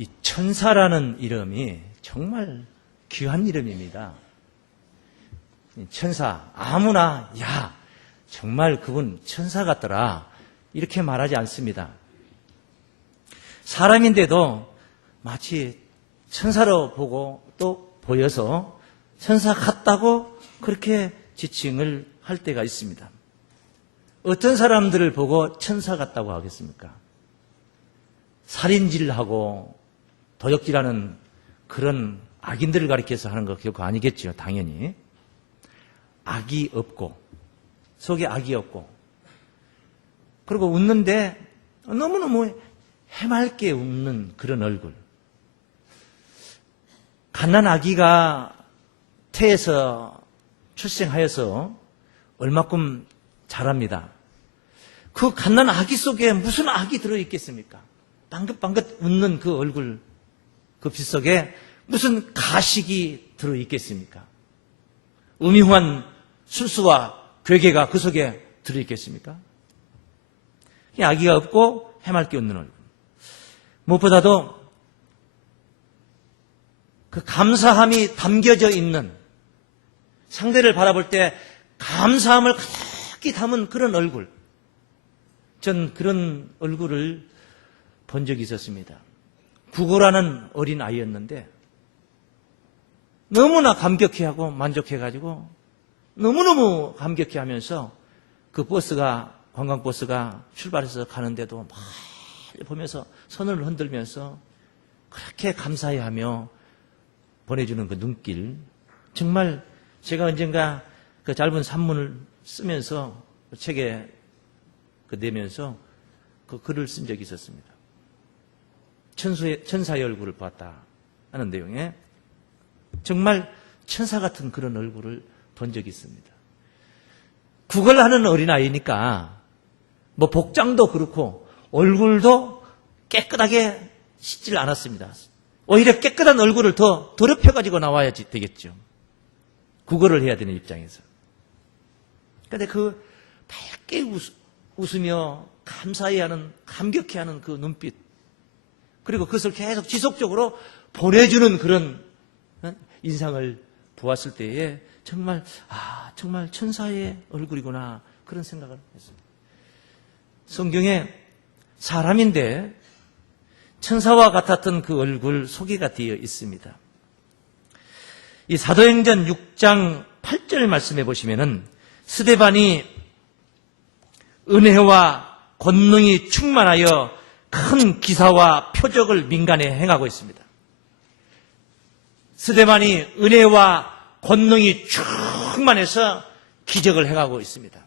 이 천사라는 이름이 정말 귀한 이름입니다. 천사, 아무나 야 정말 그분 천사 같더라 이렇게 말하지 않습니다. 사람인데도 마치 천사로 보고 또 보여서 천사 같다고 그렇게 지칭을 할 때가 있습니다. 어떤 사람들을 보고 천사 같다고 하겠습니까? 살인질하고 도적질하는 그런 악인들을 가리켜서 하는 거 결코 아니겠죠. 당연히. 악이 없고 속에 악이 없고 그리고 웃는데 너무너무 해맑게 웃는 그런 얼굴. 갓난 아기가 태에서 출생하여서 얼마큼 자랍니다. 그 갓난 아기 속에 무슨 악이 들어있겠습니까? 방긋방긋 웃는 그 얼굴, 그 빛 속에 무슨 가식이 들어있겠습니까? 음흉한 술수와 괴계가 그 속에 들어있겠습니까? 아기가 없고 해맑게 웃는 얼굴. 무엇보다도 그 감사함이 담겨져 있는 상대를 바라볼 때 감사함을 가득히 담은 그런 얼굴. 전 그런 얼굴을 본 적이 있었습니다. 구고라는 어린 아이였는데 너무나 감격해하고 만족해가지고 너무너무 감격해하면서 그 버스가 관광버스가 출발해서 가는데도 막 보면서 손을 흔들면서 그렇게 감사해하며 보내주는 그 눈길. 정말 제가 언젠가 그 짧은 산문을 쓰면서 그 책에 내면서 그 글을 쓴 적이 있었습니다. 천사의 얼굴을 봤다 하는 내용에 정말 천사 같은 그런 얼굴을 본 적이 있습니다. 구걸하는 어린아이니까 뭐 복장도 그렇고 얼굴도 깨끗하게 씻질 않았습니다. 오히려 깨끗한 얼굴을 더 더럽혀가지고 나와야지 되겠죠. 구걸을 해야 되는 입장에서. 그런데 그 밝게 웃으며 감사해하는, 감격해하는 그 눈빛, 그리고 그것을 계속 지속적으로 보내주는 그런 인상을 보았을 때에 정말 정말 천사의 얼굴이구나 그런 생각을 했습니다. 성경에 사람인데 천사와 같았던 그 얼굴 소개가 되어 있습니다. 이 사도행전 6장 8절 말씀해 보시면은 스데반이 은혜와 권능이 충만하여 큰 기사와 표적을 민간에 행하고 있습니다. 스데반이 은혜와 권능이 충만해서 기적을 행하고 있습니다.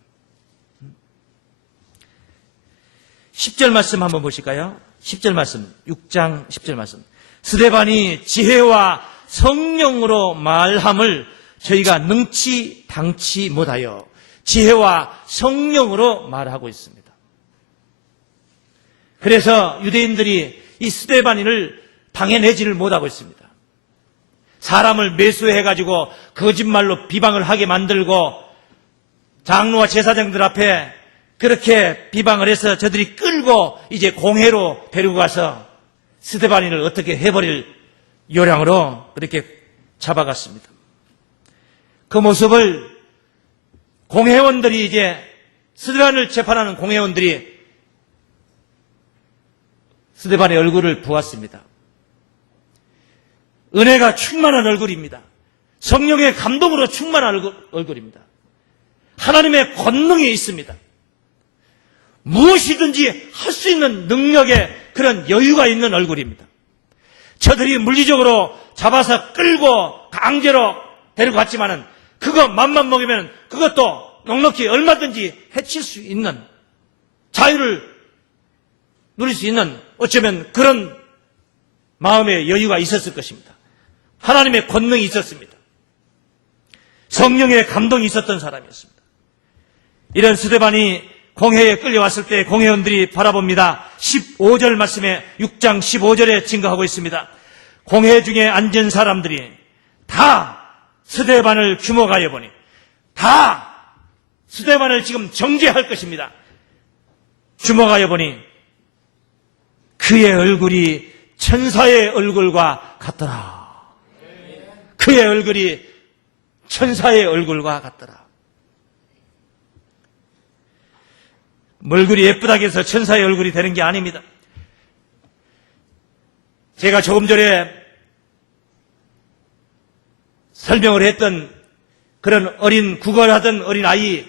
10절 말씀 한번 보실까요? 10절 말씀, 6장 10절 말씀. 스데반이 지혜와 성령으로 말함을 저희가 능치 당치 못하여 지혜와 성령으로 말하고 있습니다. 그래서 유대인들이 이 스데반인을 당해내지를 못하고 있습니다. 사람을 매수해가지고 거짓말로 비방을 하게 만들고 장로와 제사장들 앞에 그렇게 비방을 해서 저들이 끌고 이제 공회로 데리고 가서 스데반인을 어떻게 해버릴 요량으로 그렇게 잡아갔습니다. 그 모습을 공회원들이 이제 스데반을 재판하는 공회원들이 스데반의 얼굴을 보았습니다. 은혜가 충만한 얼굴입니다. 성령의 감동으로 충만한 얼굴입니다. 하나님의 권능이 있습니다. 무엇이든지 할 수 있는 능력의 그런 여유가 있는 얼굴입니다. 저들이 물리적으로 잡아서 끌고 강제로 데리고 갔지만은 그거 맘만 먹으면 그것도 넉넉히 얼마든지 해칠 수 있는 자유를 누릴 수 있는 어쩌면 그런 마음의 여유가 있었을 것입니다. 하나님의 권능이 있었습니다. 성령의 감동이 있었던 사람이었습니다. 이런 스데반이 공회에 끌려왔을 때 공회원들이 바라봅니다. 15절 말씀에 6장 15절에 증거하고 있습니다. 공회 중에 앉은 사람들이 다 스데반을 규모하여 보니 다 스데반을 지금 정죄할 것입니다. 주목하여 보니 그의 얼굴이 천사의 얼굴과 같더라. 그의 얼굴이 천사의 얼굴과 같더라. 얼굴이 예쁘다고 해서 천사의 얼굴이 되는 게 아닙니다. 제가 조금 전에 설명을 했던 그런 구걸하던 어린 아이,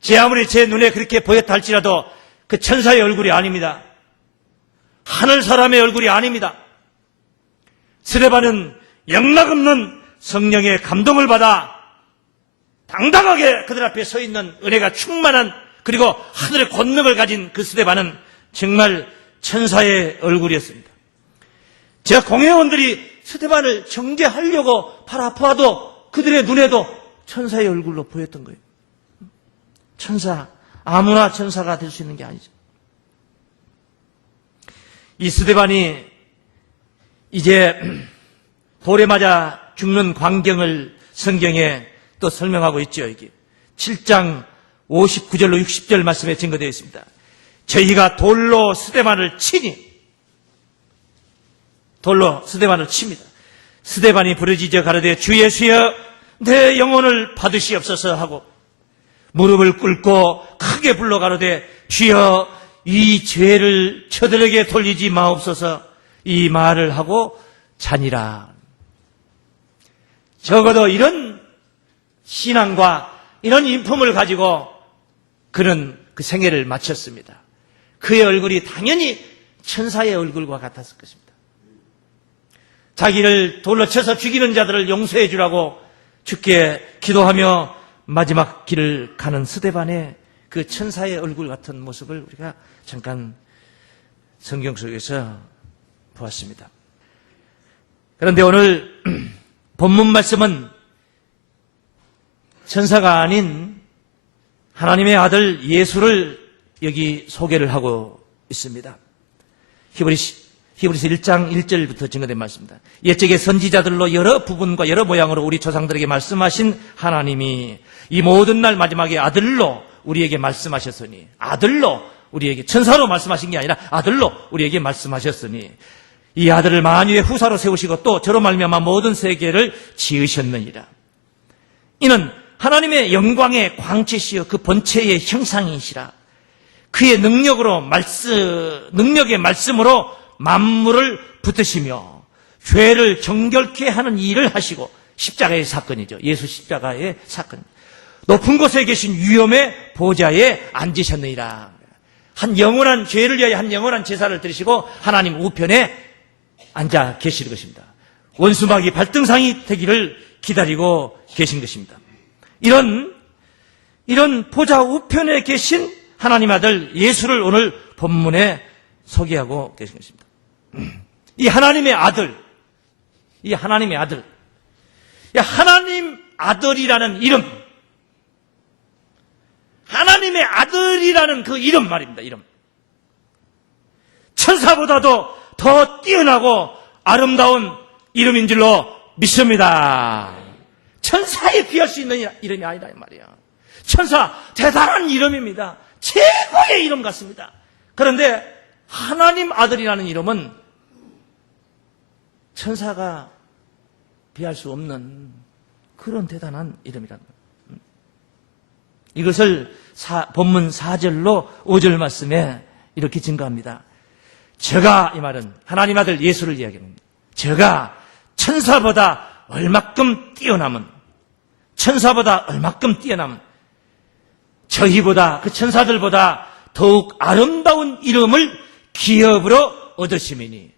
제 아무리 제 눈에 그렇게 보였다 할지라도 그 천사의 얼굴이 아닙니다. 하늘 사람의 얼굴이 아닙니다. 스데반은 영락없는 성령의 감동을 받아 당당하게 그들 앞에 서 있는 은혜가 충만한, 그리고 하늘의 권능을 가진 그 스데반은 정말 천사의 얼굴이었습니다. 제가 공회원들이 스데반을 정죄하려고 팔 아파도 그들의 눈에도 천사의 얼굴로 보였던 거예요. 천사, 아무나 천사가 될 수 있는 게 아니죠. 이 스데반이 이제 돌에 맞아 죽는 광경을 성경에 또 설명하고 있죠. 여기 7장 59절로 60절 말씀에 증거되어 있습니다. 저희가 돌로 스데반을 치니, 돌로 스데반을 칩니다. 스데반이 부르짖어 가로되 주 예수여 내 영혼을 받으시옵소서 하고 무릎을 꿇고 크게 불러 가로되 주여 이 죄를 저들에게 돌리지 마옵소서, 이 말을 하고 자니라. 적어도 이런 신앙과 이런 인품을 가지고 그는 그 생애를 마쳤습니다. 그의 얼굴이 당연히 천사의 얼굴과 같았을 것입니다. 자기를 돌로 쳐서 죽이는 자들을 용서해 주라고 주께 기도하며 마지막 길을 가는 스데반의 그 천사의 얼굴 같은 모습을 우리가 잠깐 성경 속에서 보았습니다. 그런데 오늘 본문 말씀은 천사가 아닌 하나님의 아들 예수를 여기 소개를 하고 있습니다. 히브리서 1장 1절부터 증거된 말씀입니다. 옛적의 선지자들로 여러 부분과 여러 모양으로 우리 조상들에게 말씀하신 하나님이 이 모든 날 마지막에 아들로 우리에게 말씀하셨으니, 아들로 우리에게, 천사로 말씀하신 게 아니라 아들로 우리에게 말씀하셨으니 이 아들을 만유의 후사로 세우시고 또 저로 말미암아 모든 세계를 지으셨느니라. 이는 하나님의 영광의 광채시여 그 본체의 형상이시라. 그의 능력의 말씀으로 만물을 붙드시며 죄를 정결케 하는 일을 하시고, 십자가의 사건이죠. 예수 십자가의 사건. 높은 곳에 계신 위엄의 보좌에 앉으셨느니라. 한 영원한 죄를 위하여 한 영원한 제사를 드리시고 하나님 우편에 앉아 계실 것입니다. 원수막이 발등상이 되기를 기다리고 계신 것입니다. 이런 보좌 우편에 계신 하나님 아들 예수를 오늘 본문에 소개하고 계신 것입니다. 이 하나님의 아들, 하나님 아들이라는 이름, 하나님의 아들이라는 그 이름 말입니다. 이름. 천사보다도 더 뛰어나고 아름다운 이름인 줄로 믿습니다. 천사에 비할 수 있는 이름이 아니라 말이야. 천사, 대단한 이름입니다. 최고의 이름 같습니다. 그런데 하나님 아들이라는 이름은 천사가 비할 수 없는 그런 대단한 이름이라는 거예요. 이것을 본문 4절로 5절 말씀에 이렇게 증거합니다. 저가, 이 말은 하나님 아들 예수를 이야기합니다. 저가 천사보다 얼마큼 뛰어남은, 저희보다, 그 천사들보다 더욱 아름다운 이름을 기업으로 얻으심이니.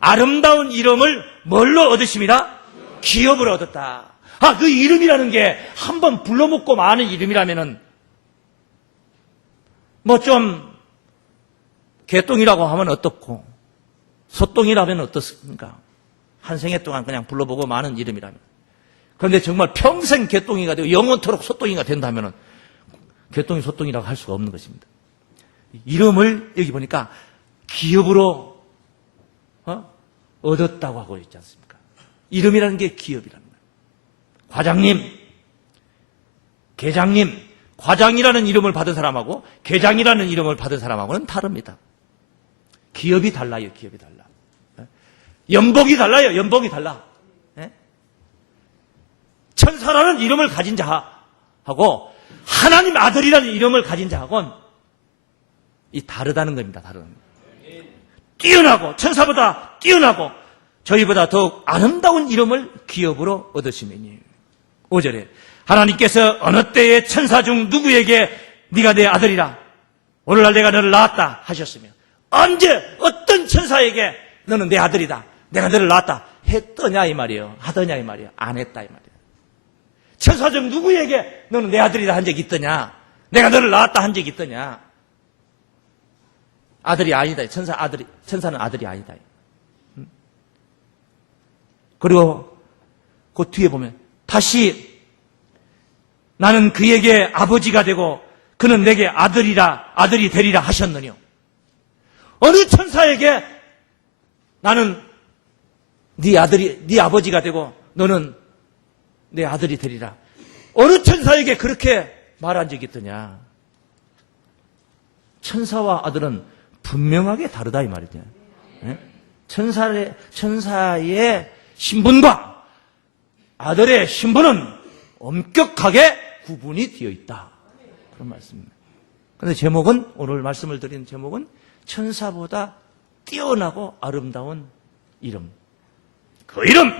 아름다운 이름을 뭘로 얻으심이라? 기업으로 얻었다. 그 이름이라는 게 한번 불러먹고 마는 이름이라면은 좀 개똥이라고 하면 어떻고 소똥이라면 어떻습니까? 한 생애 동안 그냥 불러보고 마는 이름이라면. 그런데 정말 평생 개똥이가 되고 영원토록 소똥이가 된다면은 개똥이 소똥이라고 할 수가 없는 것입니다. 이름을 여기 보니까 기업으로 얻었다고 하고 있지 않습니까? 이름이라는 게 기업이라는 거예요. 과장님, 계장님, 과장이라는 이름을 받은 사람하고 계장이라는 이름을 받은 사람하고는 다릅니다. 기업이 달라요, 기업이 달라. 연봉이 달라요, 연봉이 달라. 천사라는 이름을 가진 자하고 하나님 아들이라는 이름을 가진 자하고는 이 다르다는 겁니다, 다른. 뛰어나고, 천사보다 뛰어나고, 저희보다 더욱 아름다운 이름을 기업으로 얻으시매니. 5절에 하나님께서 어느 때에 천사 중 누구에게 네가 내 아들이라 오늘날 내가 너를 낳았다 하셨으며 언제 어떤 천사에게 너는 내 아들이다 내가 너를 낳았다 했더냐 이 말이에요. 하더냐 이 말이에요. 안 했다 이 말이에요. 천사 중 누구에게 너는 내 아들이다 한 적이 있더냐, 내가 너를 낳았다 한 적이 있더냐. 아들이 아니다. 천사는 아들이 아니다. 그리고 그 뒤에 보면 다시 나는 그에게 아버지가 되고 그는 내게 아들이 되리라 하셨느뇨. 어느 천사에게 나는 네 아버지가 되고 너는 내 아들이 되리라. 어느 천사에게 그렇게 말한 적이 있더냐. 천사와 아들은 분명하게 다르다 이 말이죠. 천사의 신분과 아들의 신분은 엄격하게 구분이 되어 있다. 그런 말씀입니다. 그런데 제목은, 오늘 말씀을 드리는 제목은 천사보다 뛰어나고 아름다운 이름. 그 이름,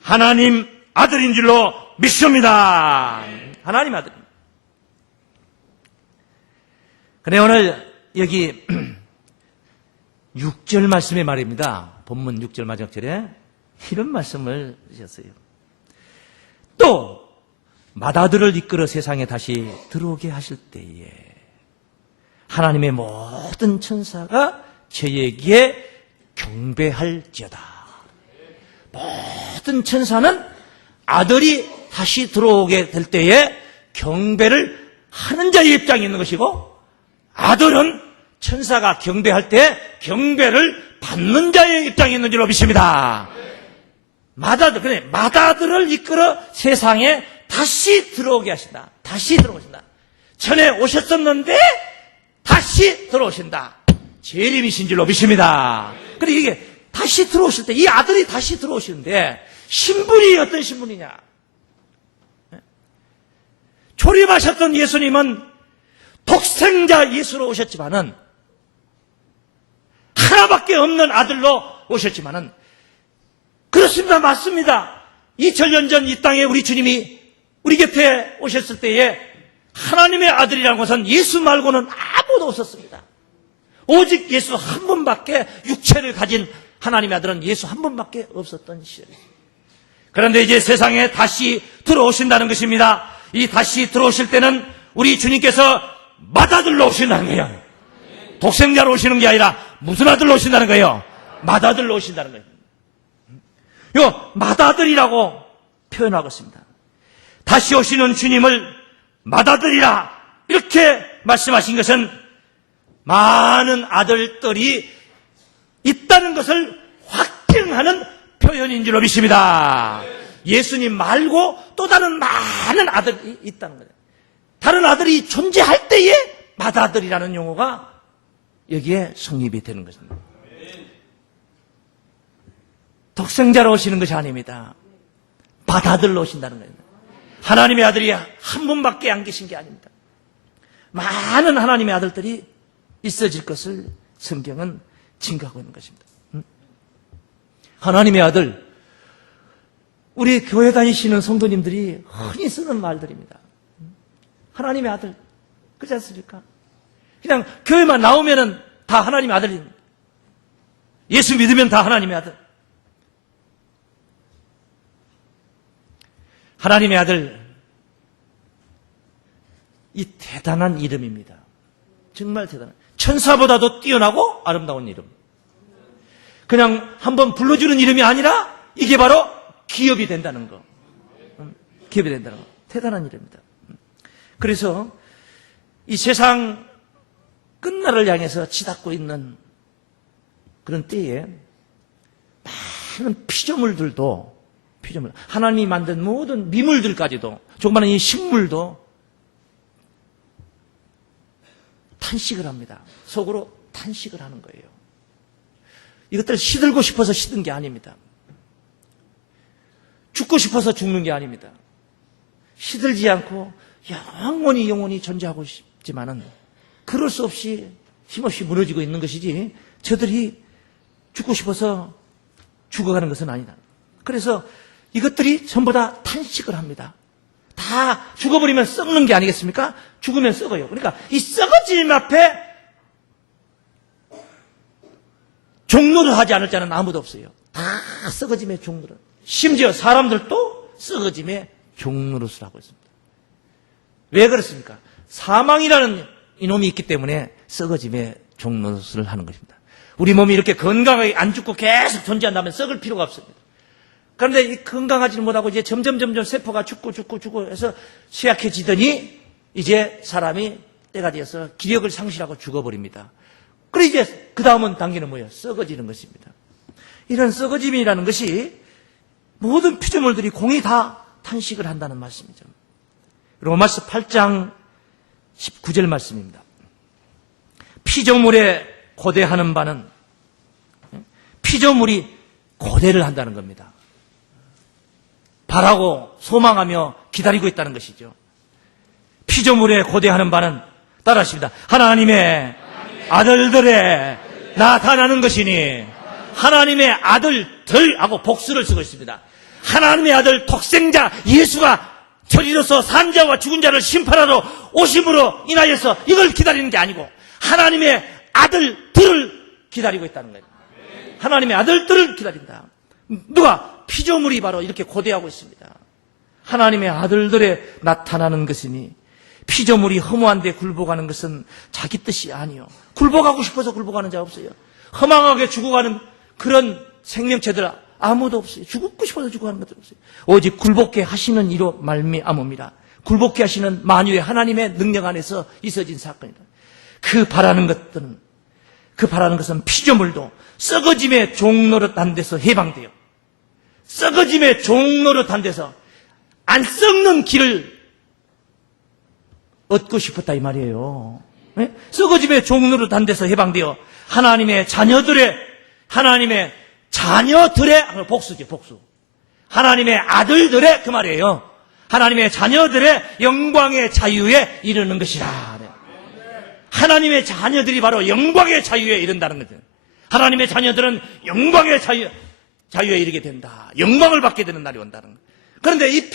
하나님 아들인 줄로 믿습니다. 하나님 아들. 그래, 오늘 여기 6절 말씀의 말입니다. 본문 6절 마지막 절에 이런 말씀을 하셨어요. 또 맏아들을 이끌어 세상에 다시 들어오게 하실 때에 하나님의 모든 천사가 저에게 경배할지어다. 모든 천사는 아들이 다시 들어오게 될 때에 경배를 하는 자의 입장이 있는 것이고, 아들은 천사가 경배할 때 경배를 받는 자의 입장이 있는 줄로 믿습니다. 맏아들을 이끌어 세상에 다시 들어오게 하신다. 다시 들어오신다. 전에 오셨었는데 다시 들어오신다. 재림이신 줄로 믿습니다. 근데 이게 다시 들어오실 때, 이 아들이 다시 들어오시는데 신분이 어떤 신분이냐? 초림하셨던 예수님은 독생자 예수로 오셨지만은, 하나밖에 없는 아들로 오셨지만은, 그렇습니다. 맞습니다. 2000년 전 이 땅에 우리 주님이 우리 곁에 오셨을 때에 하나님의 아들이라는 것은 예수 말고는 아무도 없었습니다. 오직 예수 한 분밖에, 육체를 가진 하나님의 아들은 예수 한 분밖에 없었던 시절입니다. 그런데 이제 세상에 다시 들어오신다는 것입니다. 이 다시 들어오실 때는 우리 주님께서 맏아들로 오신다는 거예요. 독생자로 오시는 게 아니라 무슨 아들로 오신다는 거예요? 맏아들로 오신다는 거예요. 요 맏아들이라고 표현하고 있습니다. 다시 오시는 주님을 맏아들이라 이렇게 말씀하신 것은 많은 아들들이 있다는 것을 확증하는 표현인 줄로 믿습니다. 예수님 말고 또 다른 많은 아들이 있다는 거예요. 다른 아들이 존재할 때에 맏아들이라는 용어가 여기에 성립이 되는 것입니다. 독생자로 오시는 것이 아닙니다. 맏아들로 오신다는 거예요. 하나님의 아들이 한 분밖에 안 계신 게 아닙니다. 많은 하나님의 아들들이 있어질 것을 성경은 증거하고 있는 것입니다. 하나님의 아들, 우리 교회 다니시는 성도님들이 흔히 쓰는 말들입니다. 하나님의 아들, 그렇지 않습니까? 그냥 교회만 나오면은 다 하나님의 아들입니다. 예수 믿으면 다 하나님의 아들. 하나님의 아들, 이 대단한 이름입니다. 정말 대단한, 천사보다도 뛰어나고 아름다운 이름. 그냥 한번 불러주는 이름이 아니라 이게 바로 기업이 된다는 거. 기업이 된다는 거. 대단한 이름입니다. 그래서 이 세상 끝날을 향해서 치닫고 있는 그런 때에 많은 피조물들도, 하나님이 만든 모든 미물들까지도, 조그마한 이 식물도 탄식을 합니다. 속으로 탄식을 하는 거예요. 이것들 시들고 싶어서 시든 게 아닙니다. 죽고 싶어서 죽는 게 아닙니다. 시들지 않고 영원히 존재하고 싶지만은 그럴 수 없이 힘없이 무너지고 있는 것이지 저들이 죽고 싶어서 죽어가는 것은 아니다. 그래서 이것들이 전부 다 탄식을 합니다. 다 죽어버리면 썩는 게 아니겠습니까? 죽으면 썩어요. 그러니까 이 썩어짐 앞에 종로를 하지 않을 자는 아무도 없어요. 다 썩어짐의 종로를. 심지어 사람들도 썩어짐의 종노릇을 하고 있습니다. 왜 그렇습니까? 사망이라는 이놈이 있기 때문에 썩어짐의 종노릇을 하는 것입니다. 우리 몸이 이렇게 건강하게 안 죽고 계속 존재한다면 썩을 필요가 없습니다. 그런데 이 건강하지는 못하고 이제 점점 세포가 죽고 해서 쇠약해지더니 이제 사람이 때가 되어서 기력을 상실하고 죽어버립니다. 그래 이제 그 다음은 단계는 뭐예요? 썩어지는 것입니다. 이런 썩어짐이라는 것이 모든 피조물들이 공이 다 탄식을 한다는 말씀이죠. 로마서 8장 19절 말씀입니다. 피조물에 고대하는 바는 피조물이 고대를 한다는 겁니다. 바라고 소망하며 기다리고 있다는 것이죠. 피조물에 고대하는 바는 따라하십니다. 하나님의 아들들에 나타나는 것이니 하나님의 아들들 하고 복수를 쓰고 있습니다. 하나님의 아들 독생자 예수가 저리로서 산 자와 죽은 자를 심판하러 오심으로 인하여서 이걸 기다리는 게 아니고 하나님의 아들들을 기다리고 있다는 거예요. 하나님의 아들들을 기다린다. 누가? 피조물이 바로 이렇게 고대하고 있습니다. 하나님의 아들들에 나타나는 것이니 피조물이 허무한 데 굴복하는 것은 자기 뜻이 아니요. 굴복하고 싶어서 굴복하는 자 없어요. 허망하게 죽어가는 그런 생명체들 아무도 없어요. 죽고 싶어서 죽어가는 것들 없어요. 오직 굴복해 하시는 이로 말미암음이라. 굴복해 하시는 만유의 하나님의 능력 안에서 있어진 사건이다. 그 바라는 것은 피조물도 썩어짐의 종노릇 한 데서 해방돼요. 썩어짐의 종노릇 한 데서 안 썩는 길을 얻고 싶었다 이 말이에요. 네? 썩어짐의 종노릇 한 데서 해방되어 하나님의 자녀들의 복수죠, 복수. 하나님의 아들들의 그 말이에요. 하나님의 자녀들의 영광의 자유에 이르는 것이라. 네. 하나님의 자녀들이 바로 영광의 자유에 이른다는 거죠. 하나님의 자녀들은 영광의 자유에 이르게 된다. 영광을 받게 되는 날이 온다는 거예요. 그런데 이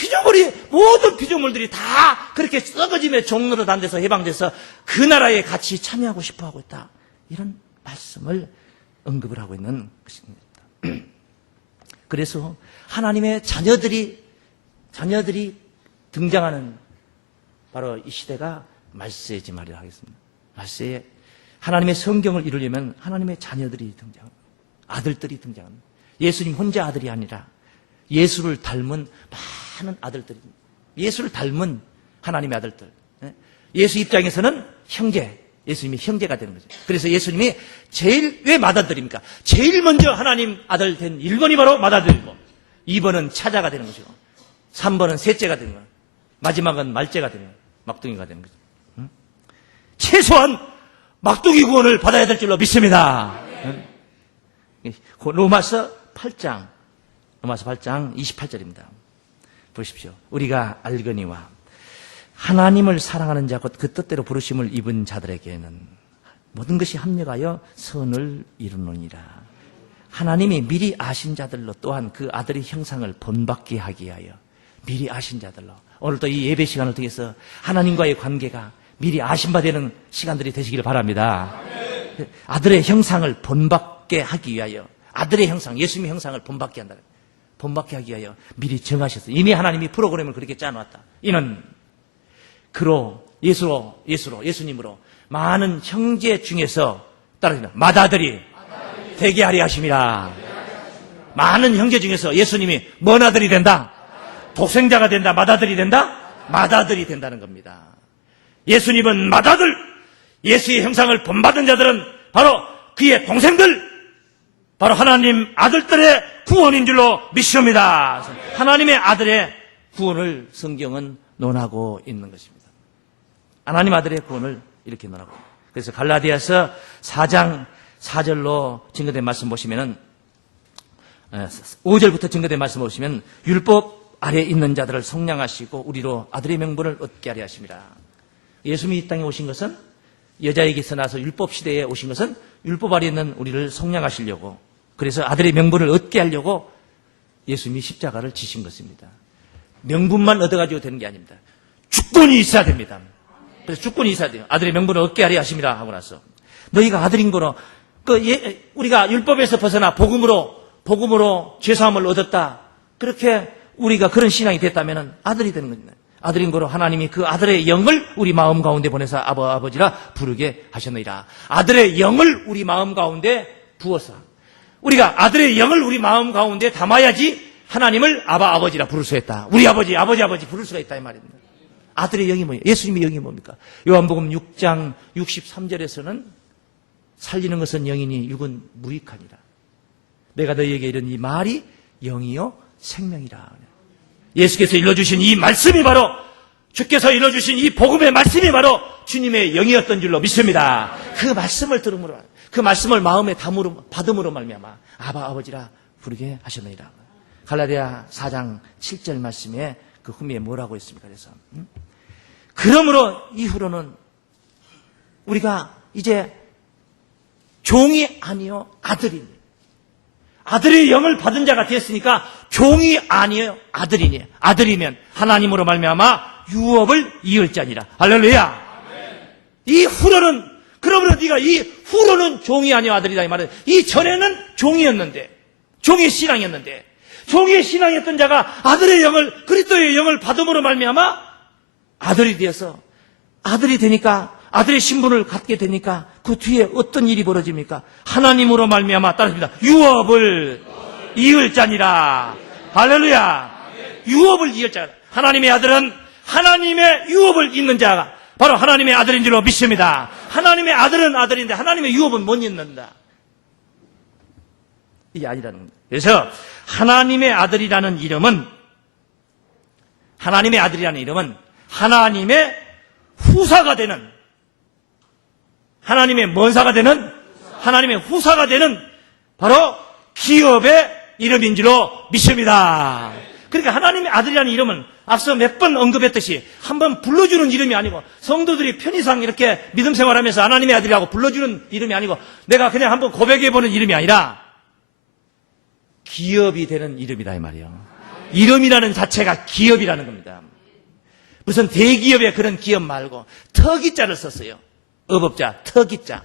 모든 피조물들이 다 그렇게 썩어짐의 종로로 단 데서 해방돼서 그 나라에 같이 참여하고 싶어 하고 있다. 이런 말씀을 언급을 하고 있는 것입니다. 그래서 하나님의 자녀들이 등장하는 바로 이 시대가 말세의 말이라 하겠습니다. 말세에 하나님의 성경을 이루려면 하나님의 자녀들이 등장합니다. 아들들이 등장합니다. 예수님 혼자 아들이 아니라 예수를 닮은 많은 아들들입니다. 예수를 닮은 하나님의 아들들. 예수 입장에서는 예수님이 형제가 되는 거죠. 그래서 예수님이 왜 맏아들입니까? 제일 먼저 하나님 아들 된 1번이 바로 맏아들이고 2번은 차자가 되는 것이고 3번은 셋째가 되는 거예요. 마지막은 말째가 되는 거예요. 막둥이가 되는 거죠. 최소한 막둥이 구원을 받아야 될 줄로 믿습니다. 로마서 8장 28절입니다. 보십시오. 우리가 알거니와 하나님을 사랑하는 자 곧 그 뜻대로 부르심을 입은 자들에게는 모든 것이 합력하여 선을 이루느니라. 하나님이 미리 아신 자들로 또한 그 아들의 형상을 본받게 하기 위하여 미리 아신 자들로 오늘도 이 예배 시간을 통해서 하나님과의 관계가 미리 아신 바 되는 시간들이 되시기를 바랍니다. 아들의 형상을 본받게 하기 위하여 아들의 형상, 예수님의 형상을 본받게 한다. 본받게 하기 위하여 미리 정하셨어요. 이미 하나님이 프로그램을 그렇게 짜놓았다. 이는 그로 예수님으로 많은 형제 중에서 따라합니다. 맏아들이 되게 하려 하심이라. 많은 형제 중에서 예수님이 뭔 아들이 된다? 독생자가 된다? 맏아들이 된다? 맏아들이 된다는 겁니다. 예수님은 맏아들, 예수의 형상을 본받은 자들은 바로 그의 동생들, 바로 하나님 아들들의 구원인 줄로 믿습니다. 하나님의 아들의 구원을 성경은 논하고 있는 것입니다. 하나님 아들의 구원을 이렇게 논하고 있습니다. 그래서 갈라디아서 4장 4절로 증거된 말씀 보시면은 5절부터 증거된 말씀 보시면 율법 아래 있는 자들을 속량하시고 우리로 아들의 명분을 얻게 하려 하십니다. 예수님이 이 땅에 오신 것은 여자에게서 나서 율법 시대에 오신 것은 율법 아래 있는 우리를 속량하시려고, 그래서 아들의 명분을 얻게 하려고 예수님이 십자가를 지신 것입니다. 명분만 얻어가지고 되는 게 아닙니다. 주권이 있어야 됩니다. 그래서 주권이 있어야 돼요. 아들의 명분을 얻게 하려 하십니다 하고 나서 너희가 아들인 거로 우리가 율법에서 벗어나 복음으로 죄사함을 얻었다, 그렇게 우리가 그런 신앙이 됐다면 아들이 되는 겁니다. 아들인 거로 하나님이 그 아들의 영을 우리 마음 가운데 보내서 아버지라 부르게 하셨느니라. 아들의 영을 우리 마음 가운데 부어서 우리가 아들의 영을 우리 마음 가운데 담아야지 하나님을 아버지라 부를 수 있다. 우리 아버지 부를 수가 있다 이 말입니다. 아들의 영이 뭐예요? 예수님의 영이 뭡니까? 요한복음 6장 63절에서는 살리는 것은 영이니 육은 무익하니라. 내가 너희에게 이른 이 말이 영이요 생명이라. 예수께서 일러주신 이 말씀이 바로, 주께서 일러주신 이 복음의 말씀이 바로 주님의 영이었던 줄로 믿습니다. 그 말씀을 들음으로, 그 말씀을 마음에 받음으로 말미암아 아버지라 부르게 하셨느니라. 갈라디아 4장 7절 말씀에 그 후미에 뭐라고 했습니까? 그래서 그러므로 이후로는 우리가 이제 종이 아니요 아들입니다. 아들의 영을 받은 자가 됐으니까 종이 아니에요 아들이니, 아들이면 하나님으로 말미암아 유업을 이을 자니라. 할렐루야. 이후로는, 그러므로 네가 이 후로는 종이 아니요 아들이다 이 말은, 이 전에는 종이었는데, 종의 신앙이었는데, 종의 신앙이었던 자가 아들의 영을, 그리스도의 영을 받음으로 말미암아 아들이 되어서, 아들이 되니까, 아들의 신분을 갖게 되니까 그 뒤에 어떤 일이 벌어집니까? 하나님으로 말미암아 따르십니다. 유업을 이을 자니라. 할렐루야. 유업을 이을 자. 하나님의 아들은 하나님의 유업을 잇는 자가 바로 하나님의 아들인 줄로 믿습니다. 하나님의 아들은 아들인데 하나님의 유업은 못 잇는다. 이게 아니라는 겁니다. 그래서 하나님의 아들이라는 이름은 하나님의 후사가 되는, 하나님의 뭔사가 되는, 하나님의 후사가 되는 바로 기업의 이름인 줄로 믿습니다. 그러니까 하나님의 아들이라는 이름은 앞서 몇 번 언급했듯이 한번 불러주는 이름이 아니고, 성도들이 편의상 이렇게 믿음 생활하면서 하나님의 아들이라고 불러주는 이름이 아니고, 내가 그냥 한번 고백해보는 이름이 아니라 기업이 되는 이름이다 이 말이에요. 이름이라는 자체가 기업이라는 겁니다. 무슨 대기업의 그런 기업 말고 터기자를 썼어요. 업업자, 터기자.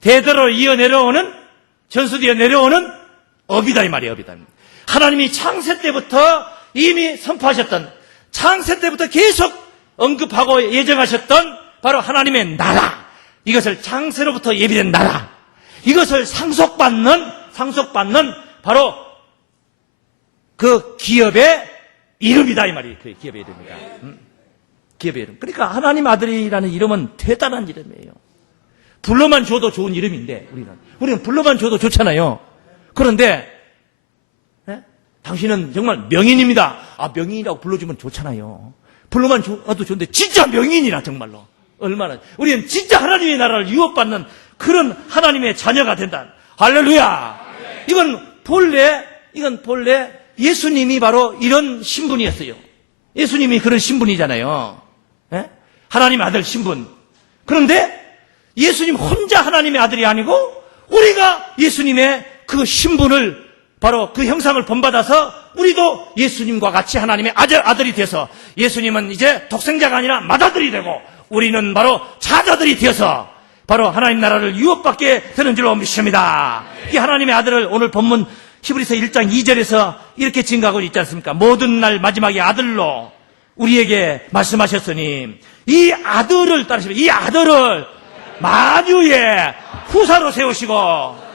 대대로 이어 내려오는, 전수되어 내려오는 업이다 이 말이에요. 업이다. 하나님이 창세 때부터 이미 선포하셨던, 창세 때부터 계속 언급하고 예정하셨던 바로 하나님의 나라, 이것을 창세로부터 예비된 나라, 이것을 상속받는 바로 그 기업의 이름이다 이 말이에요. 그 기업의 이름이다. 기업의 이름. 그러니까 하나님 아들이라는 이름은 대단한 이름이에요. 불러만 줘도 좋은 이름인데, 우리는 불러만 줘도 좋잖아요. 그런데 당신은 정말 명인입니다. 명인이라고 불러주면 좋잖아요. 불러만 줘도 좋은데 진짜 명인이라 정말로 얼마나, 우리는 진짜 하나님의 나라를 유업받는 그런 하나님의 자녀가 된다. 할렐루야. 이건 본래 예수님이 바로 이런 신분이었어요. 예수님이 그런 신분이잖아요. 하나님 아들 신분. 그런데 예수님 혼자 하나님의 아들이 아니고 우리가 예수님의 그 신분을, 바로 그 형상을 본받아서 우리도 예수님과 같이 하나님의 아들이 돼서, 예수님은 이제 독생자가 아니라 맏아들이 되고 우리는 바로 자자들이 되어서 바로 하나님 나라를 유업받게 되는 줄로 믿습니다. 이 하나님의 아들을 오늘 본문 히브리서 1장 2절에서 이렇게 증거하고 있지 않습니까? 모든 날 마지막에 아들로 우리에게 말씀하셨으니 이 아들을 따르시면, 이 아들을 만유의 후사로 세우시고,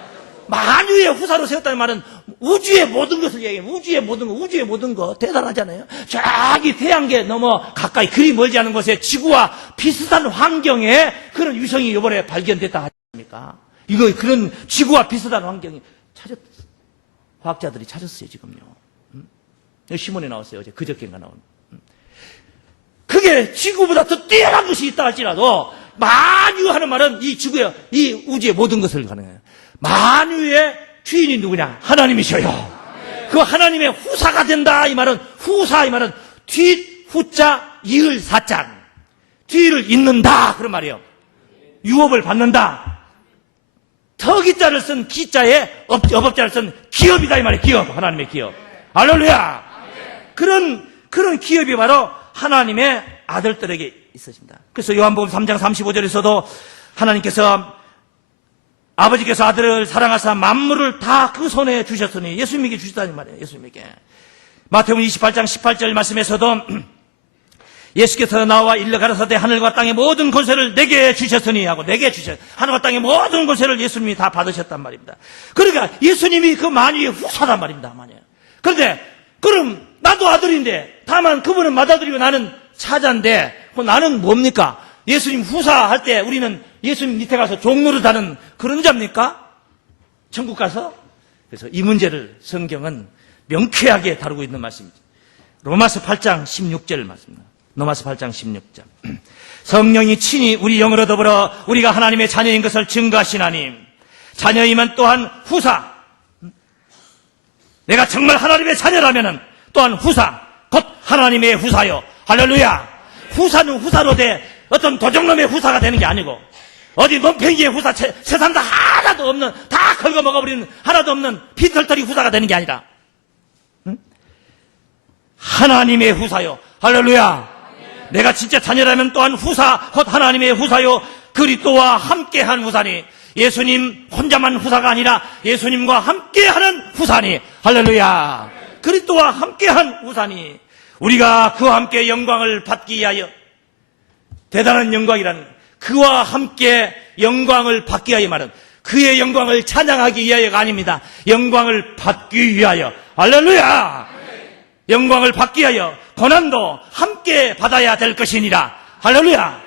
만유의 후사로 세웠다는 말은 우주의 모든 것을 얘기해요. 우주의 모든 거 대단하잖아요. 저기 태양계 너머 가까이 그리 멀지 않은 곳에 지구와 비슷한 환경에 그런 위성이 이번에 발견됐다 하십니까? 이거 그런 지구와 비슷한 환경이 과학자들이 찾았어요 지금요. 신문에 나왔어요. 어제 그저께인가 나온. 그게 지구보다 더 뛰어난 것이 있다 할지라도 만유하는 말은 이 지구의, 이 우주의 모든 것을 가능해요. 만유의 주인이 누구냐? 하나님이셔요. 그 하나님의 후사가 된다. 이 말은 후사, 이 말은 뒷 후자 이을 사자, 뒤를 잇는다 그런 말이에요. 유업을 받는다. 터기자를 쓴 기자에 업업자를 쓴 기업이다 이 말이에요. 기업, 하나님의 기업. 할렐루야. 그런 기업이 바로 하나님의 아들들에게 있으십니다. 그래서 요한복음 3장 35절에서도 하나님께서 아버지께서 아들을 사랑하사 만물을 다 그 손에 주셨으니 예수님에게 주셨다는 말이에요. 예수님에게. 마태복음 28장 18절 말씀에서도 예수께서 나와 일러 가라사대 하늘과 땅의 모든 권세를 내게 주셨으니 하고 내게 주셨. 하늘과 땅의 모든 권세를 예수님이 다 받으셨단 말입니다. 그러니까 예수님이 그 만유의 후사란 말입니다. 그런데 그럼 나도 아들인데 다만 그분은 맏아들이고 나는 사자인데 나는 뭡니까? 예수님 후사할 때 우리는 예수님 밑에 가서 종노릇하는 그런 자입니까? 천국 가서? 그래서 이 문제를 성경은 명쾌하게 다루고 있는 말씀이죠. 로마서 8장 16절 말씀입니다. 로마서 8장 16절. 성령이 친히 우리 영으로 더불어 우리가 하나님의 자녀인 것을 증거하시나니 자녀이면 또한 후사. 내가 정말 하나님의 자녀라면 또한 후사. 곧 하나님의 후사요. 할렐루야. 후사는 후사로 돼 어떤 도적놈의 후사가 되는 게 아니고 어디 논팽이의 후사, 세상도 하나도 없는, 다 긁어먹어버리는 하나도 없는 피털털이 후사가 되는 게 아니라 하나님의 후사요. 할렐루야. 내가 진짜 자녀라면 또한 후사, 곧 하나님의 후사요. 그리스도와 함께한 후사니 예수님 혼자만 후사가 아니라 예수님과 함께하는 후사니 할렐루야. 그리스도와 함께한 후사니 우리가 그와 함께 영광을 받기 위하여 대단한 영광이라는 그와 함께 영광을 받기 위하여 말은 그의 영광을 찬양하기 위하여가 아닙니다. 영광을 받기 위하여 할렐루야. 영광을 받기 위하여 고난도 함께 받아야 될 것이니라. 할렐루야.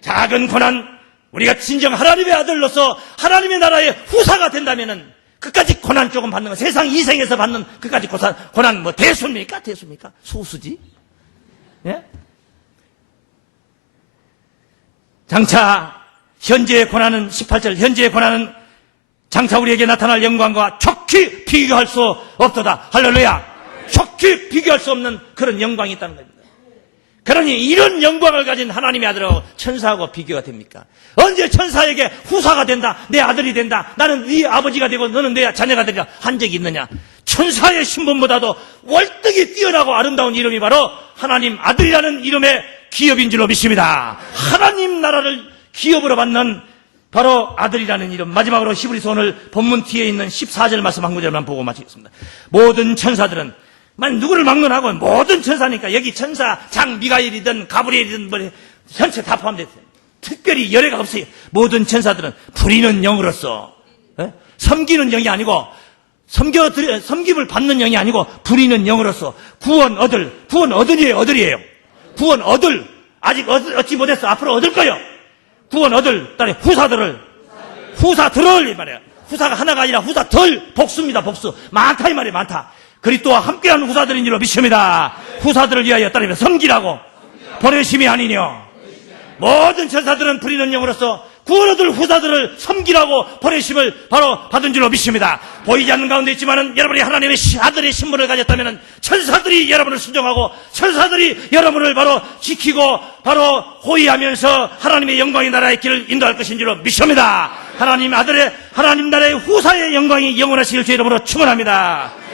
작은 고난 우리가 진정 하나님의 아들로서 하나님의 나라의 후사가 된다면은 그까지 고난 조금 받는 거 세상 이생에서 받는 그까지 고난 뭐 대수입니까? 대수입니까? 소수지? 예? 장차 현재의 고난은 18절 현재의 고난은 장차 우리에게 나타날 영광과 척히 비교할 수 없도다. 할렐루야. 척히 비교할 수 없는 그런 영광이 있다는 겁니다. 그러니 이런 영광을 가진 하나님의 아들하고 천사하고 비교가 됩니까? 언제 천사에게 후사가 된다, 내 아들이 된다, 나는 네 아버지가 되고 너는 내 자녀가 되리라 한 적이 있느냐? 천사의 신분보다도 월등히 뛰어나고 아름다운 이름이 바로 하나님 아들이라는 이름의 기업인 줄로 믿습니다. 하나님 나라를 기업으로 받는 바로 아들이라는 이름. 마지막으로 히브리서 오늘 본문 뒤에 있는 14절 말씀 한 구절만 보고 마치겠습니다. 모든 천사들은 누구를 막론하고 모든 천사니까 여기 천사 장 미가엘이든 가브리엘이든 뭐 전체 다 포함되어 있어요. 특별히 열애가 없어요. 모든 천사들은 부리는 영으로서 섬기는 영이 아니고 섬김을 받는 영이 아니고 부리는 영으로서 구원 얻으리에요. 구원 얻을 아직 얻지 못했어. 앞으로 얻을 거요. 구원 얻을 딸의 후사들을 이 말이에요. 후사가 하나가 아니라 후사들 복수입니다. 복수 많다 이 말이에요. 많다. 그리스도와 함께하는 후사들인 줄로 믿습니다. 후사들을 위하여 따르며 섬기라고 보내심이 아니뇨. 모든 천사들은 부리는 영으로서 구원 얻을 후사들을 섬기라고 보내심을 바로 받은 줄로 믿습니다. 보이지 않는 가운데 있지만은 여러분이 하나님의 아들의 신분을 가졌다면은 천사들이 여러분을 순종하고 천사들이 여러분을 바로 지키고 바로 호위하면서 하나님의 영광의 나라의 길을 인도할 것인 줄로 믿습니다. 하나님 나라의 후사의 영광이 영원하시길 주 이름으로 축원합니다.